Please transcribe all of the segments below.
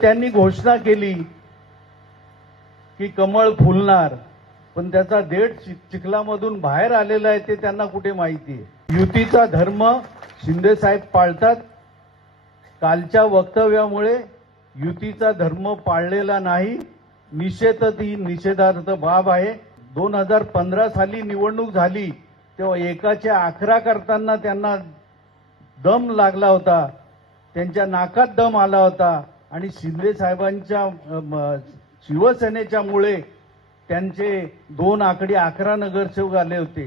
त्यांनी घोषणा केली की कमळ फुलणार, पण त्याचा देठ चिखलामधून बाहेर आलेला आहे ते त्यांना कुठे माहिती आहे। युतीचा धर्म शिंदे साहेब पाळतात। कालच्या वक्तव्यामुळे युतीचा धर्म पाळलेला नाही, निषेधच ही निषेधार्थ बाब आहे। 2015 साली निवडणूक झाली तेव्हा एकाच्या 11 करताना त्यांना दम लागला होता, त्यांच्या नाकात दम आला होता आणि शिंदे साहेबांच्या शिवसेनेच्या मुळे त्यांचे 2 आकडी 11 नगरसेवक आले होते।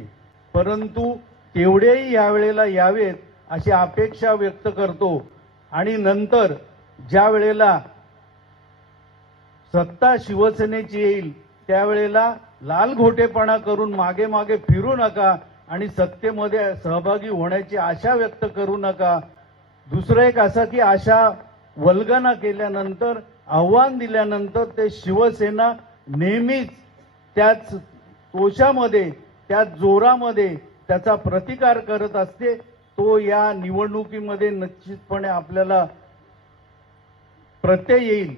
परंतु तेवढेही यावेळेला यावेत अशी अपेक्षा व्यक्त करतो आणि नंतर ज्या वेळेला सत्ता शिवसेनेची येईल त्यावेळेला लाल घोटेपणा करून मागे मागे फिरू नका आणि सत्तेमध्ये सहभागी होण्याची आशा व्यक्त करू नका। दुसरं एक असं की आशा वल्गना केल्यानंतर, आव्हान दिल्यानंतर ते शिवसेना नेहमीच त्याच तोषामध्ये, त्याच जोरामध्ये त्याचा प्रतिकार करत असते। तो या निवडणुकीमध्ये निश्चितपणे आपल्याला प्रत्यय येईल।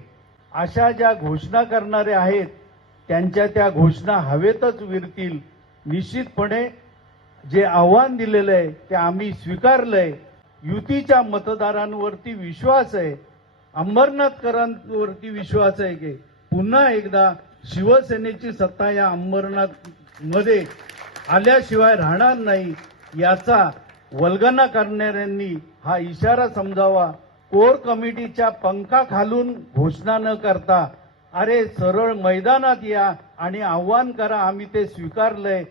अशा ज्या घोषणा करणारे आहेत त्यांच्या त्या घोषणा हवेतच विरतील। निश्चितपणे जे आव्हान दिलेलं आहे ते आम्ही स्वीकारलंय। युतीच्या मतदारांवरती विश्वास आहे, अंबरनाथकरांवरती विश्वास आहे की पुन्हा एकदा शिवसेनेची सत्ता या अंबरनाथमध्ये आल्याशिवाय राहणार नाही। याचा वल्गना करणाऱ्यांनी हा इशारा समजावा। कोर कमिटीच्या पंखाखालून घोषणा न करता अरे सरळ मैदानात या आणि आव्हान करा, आम्ही ते स्वीकारलंय।